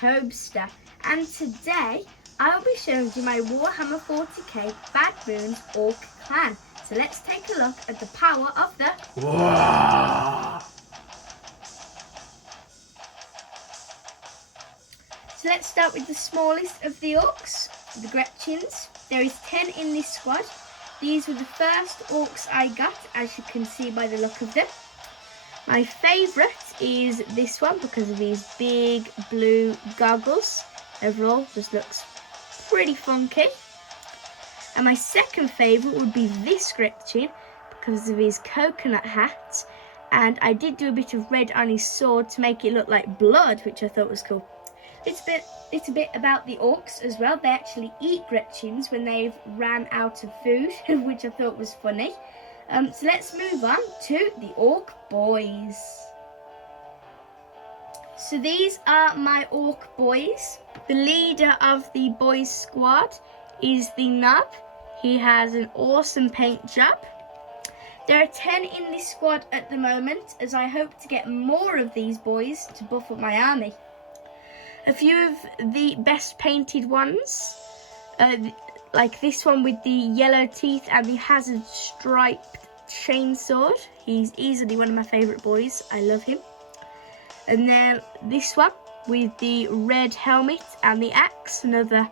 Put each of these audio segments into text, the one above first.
Tobster, and today I'll be showing you my Warhammer 40k Bad Moons Ork Clan. So let's take a look at the power of the Waaaagh. So let's start with the smallest of the orcs, the Gretchins. There is 10 in this squad. These were the first orcs I got, as you can see by the look of them. My favourite is this one because of his big blue goggles. Overall, just looks pretty funky. And my second favourite would be this Gretchin because of his coconut hat. And I did do a bit of red on his sword to make it look like blood, which I thought was cool. It's a bit about the orcs as well. They actually eat Gretchins when they've ran out of food, which I thought was funny. So let's move on to the Ork boys. So these are my Ork boys. The leader of the boys squad is the Knob. He has an awesome paint job. There are 10 in this squad at the moment, as I hope to get more of these boys to buff up my army. A few of the best painted ones, like this one with the yellow teeth and the hazard striped chainsword. He's easily one of my favourite boys. I love him. And then this one with the red helmet and the axe, another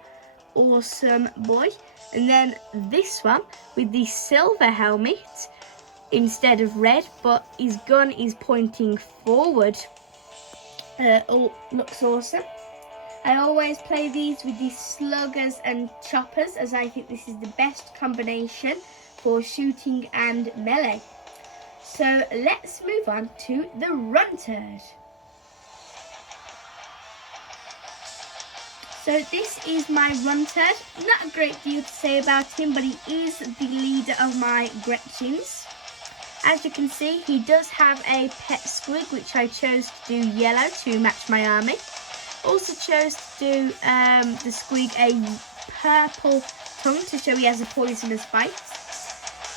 awesome boy. And then this one with the silver helmet instead of red, but his gun is pointing forward. Looks awesome. I always play these with the sluggers and choppers, as I think this is the best combination for shooting and melee. So let's move on to the Runtard. So this is my Runtard. Not a great deal to say about him, but he is the leader of my Gretchins. As you can see, he does have a pet squig, which I chose to do yellow to match my army. Also chose to do the squig a purple tongue to show he has a poisonous bite.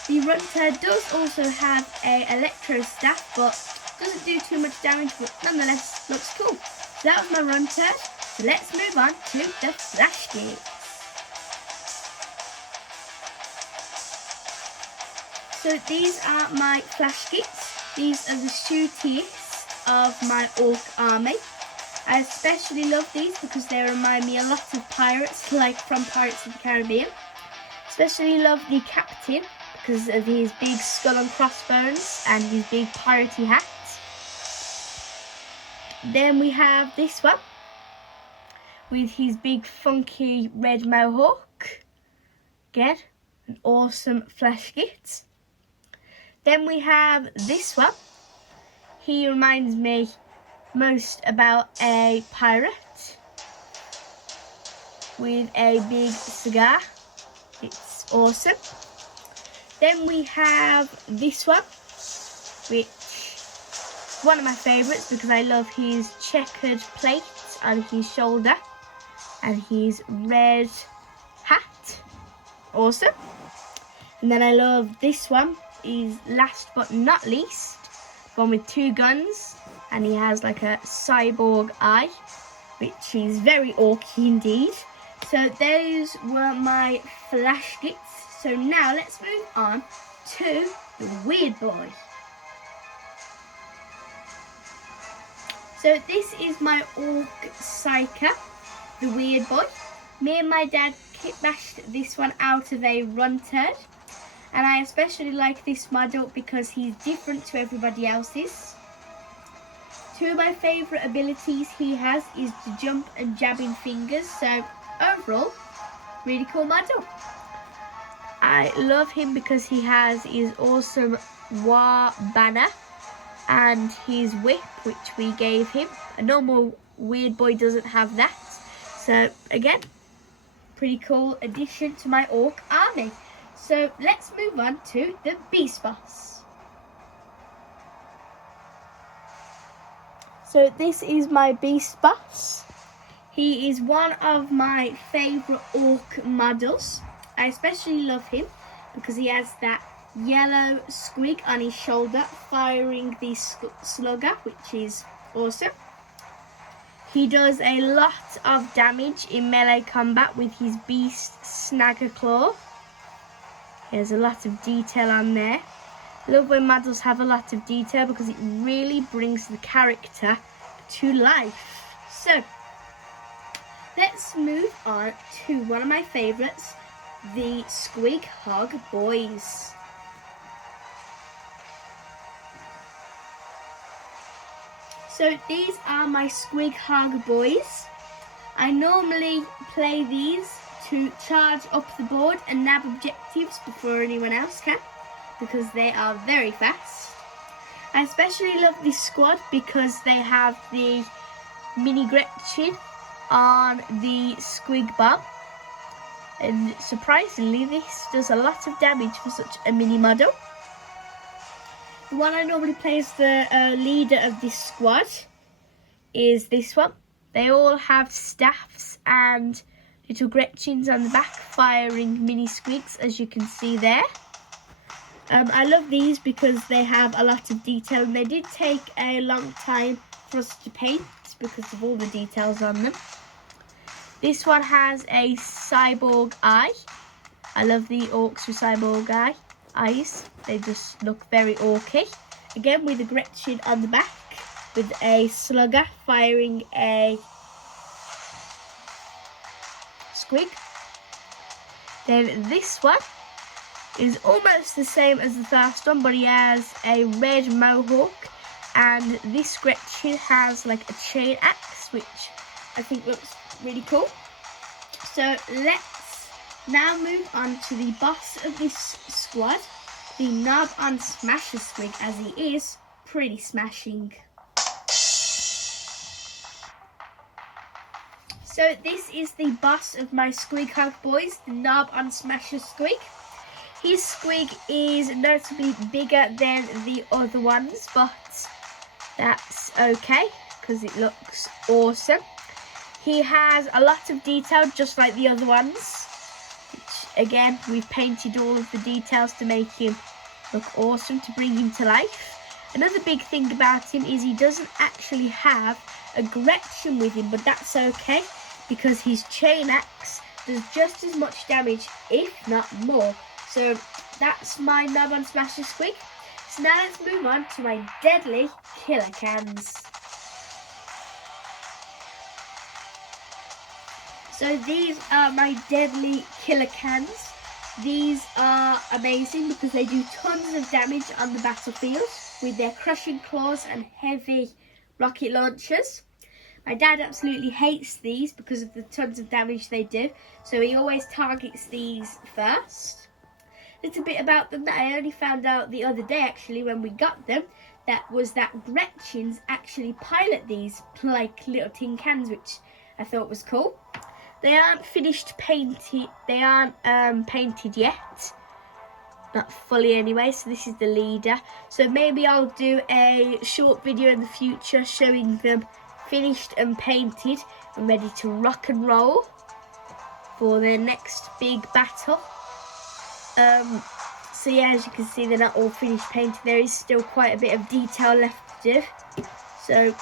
The Runtard does also have a electro staff, but doesn't do too much damage, but nonetheless looks cool. So that was my Runtard. So let's move on to the Flashgate. So these are my Flashgates. These are the shootiest of my Ork army. I especially love these because they remind me a lot of pirates, like from Pirates of the Caribbean. Especially love the captain because of his big skull and crossbones and his big piratey hat. Then we have this one with his big funky red mohawk. Again, an awesome Flashgate. Then we have this one. He reminds me most about a pirate with a big cigar. It's awesome. Then we have this one, which is one of my favourites because I love his checkered plate on his shoulder and his red hat. Awesome. And then I love this one, is last but not least, one with two guns, and he has like a cyborg eye, which is very orky indeed. So those were my Flashgates. So now let's move on to the Weird Boy. So this is my Ork Psyker, the Weird Boy. Me and my dad bashed this one out of a Runtard. And I especially like this model because he's different to everybody else's. Two of my favourite abilities he has is to jump and jabbing fingers. So overall, really cool model. I love him because he has his awesome Waaaagh banner and his whip, which we gave him. A normal Weird Boy doesn't have that. So again, pretty cool addition to my Ork army. So let's move on to the Beast Boss. So this is my Beast Boss. He is one of my favourite Ork models. I especially love him because he has that yellow squig on his shoulder firing the slugger, which is awesome. He does a lot of damage in melee combat with his beast Snagger Claw. There's a lot of detail on there. I love when models have a lot of detail because it really brings the character to life. So, let's move on to one of my favourites, the Squig Hog Boys. So these are my Squig Hog Boys. I normally play these to charge up the board and nab objectives before anyone else can, because they are very fast. I especially love this squad because they have the mini Gretchen on the Squig Bomb. And surprisingly, this does a lot of damage for such a mini model. The one I normally play as the leader of this squad is this one. They all have staffs and little Gretchens on the back firing mini squigs, as you can see there. I love these because they have a lot of detail, and they did take a long time for us to paint because of all the details on them. This one has a cyborg eye. I love the orcs with cyborg eyes. They just look very orky. Again, with a Gretchen on the back with a slugger firing a squig. Then this one is almost the same as the first one, but he has a red mohawk, and this Gretchen has like a chain axe, which I think looks really cool. So let's now move on to the boss of this squad, the Knob on Smasher Squig, as he is pretty smashing. So this is the boss of my Squig Hog Boys, the Knob on Smasher Squig. His squig is notably bigger than the other ones, but that's okay because it looks awesome. He has a lot of detail just like the other ones, which again, we've painted all of the details to make him look awesome, to bring him to life. Another big thing about him is he doesn't actually have a Gretchen with him, but that's okay because his chain axe does just as much damage, if not more. So that's my Knob on Smasher Squig. So now let's move on to my deadly killer cans. So these are my deadly killer cans. These are amazing because they do tons of damage on the battlefield with their crushing claws and heavy rocket launchers. My dad absolutely hates these because of the tons of damage they do, so he always targets these first. Little bit about them that I only found out the other day actually when we got them, that was that Gretchens actually pilot these like little tin cans, which I thought was cool. They aren't finished painted, they aren't painted yet, not fully anyway, so this is the leader. So maybe I'll do a short video in the future showing them finished and painted and ready to rock and roll for their next big battle. So yeah, as you can see, they're not all finished painted. There is still quite a bit of detail left to do. So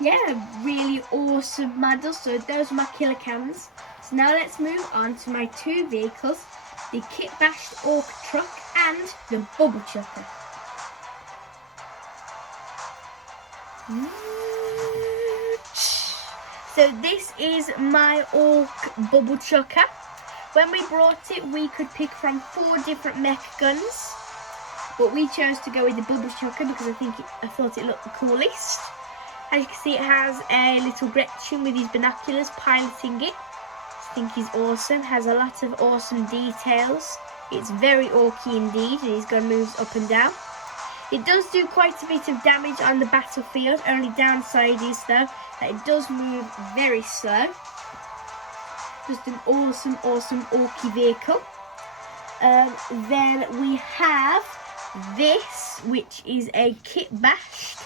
yeah, really awesome models. So those are my killer cans. So now let's move on to my two vehicles, the kit bashed orc truck and the bubble chucker. So this is my orc bubble chucker. When we brought it, we could pick from 4 different mech guns, but we chose to go with the bubble chucker because I thought it looked the coolest. As you can see, it has a little Gretchen with his binoculars piloting it. I think he's awesome. Has a lot of awesome details. It's very orky indeed, and his gun moves up and down. It does do quite a bit of damage on the battlefield. Only downside is though that it does move very slow. Just an awesome orky vehicle. Then we have this, which is a kit bashed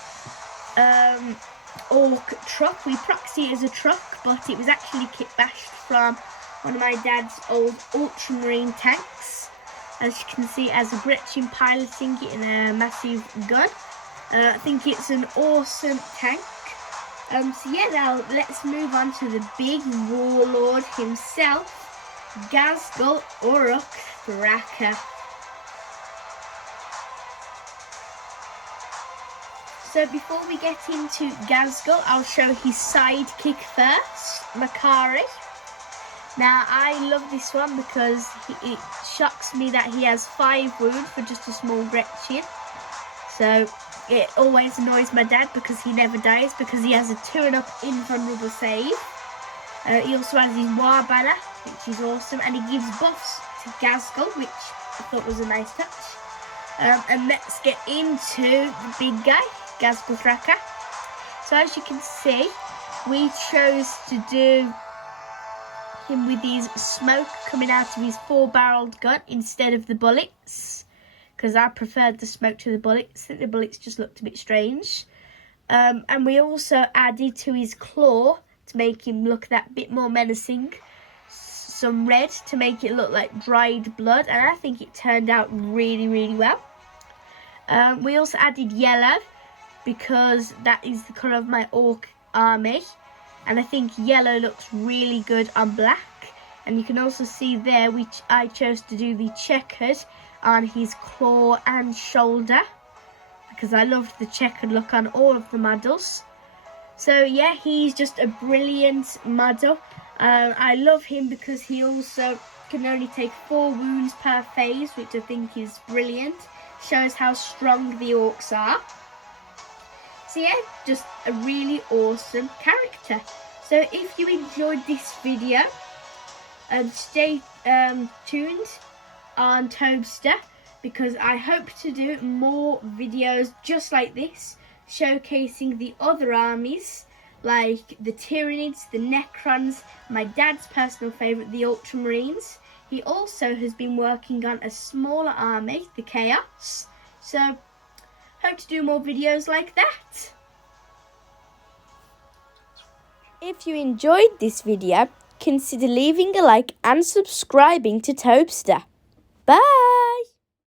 orc truck. We proxy it as a truck, but it was actually kit bashed from one of my dad's old ultramarine tanks. As you can see, it has a Gretchen piloting it in a massive gun. I think it's an awesome tank. So yeah, now let's move on to the big warlord himself, Ghazghkull Ork Clan. So before we get into Ghazghkull, I'll show his sidekick first, Makari. Now I love this one because it shocks me that he has 5 wounds for just a small Gretchen. So it always annoys my dad because he never dies because he has a 2-and-up invulnerable save. He also has his Waaaagh banner, which is awesome, and he gives buffs to Ghazghkull, which I thought was a nice touch. And let's get into the big guy, Ghazghkull. So as you can see, we chose to do him with his smoke coming out of his 4-barreled gun instead of the bullets, because I preferred the smoke to the bullets. I think the bullets just looked a bit strange. And we also added to his claw to make him look that bit more menacing, some red to make it look like dried blood, and I think it turned out really, really well. We also added yellow because that is the colour of my orc army, and I think yellow looks really good on black. And you can also see there, which I chose to do the checkered on his claw and shoulder, because I loved the checkered look on all of the models. So yeah, he's just a brilliant model. I love him because he also can only take 4 wounds per phase, which I think is brilliant. Shows how strong the orcs are. So yeah, just a really awesome character. So if you enjoyed this video, stay tuned on Tobster, because I hope to do more videos just like this, showcasing the other armies, like the Tyranids, the Necrons, my dad's personal favourite, the Ultramarines. He also has been working on a smaller army, the Chaos. So, hope to do more videos like that. If you enjoyed this video, consider leaving a like and subscribing to Tobster. Bye!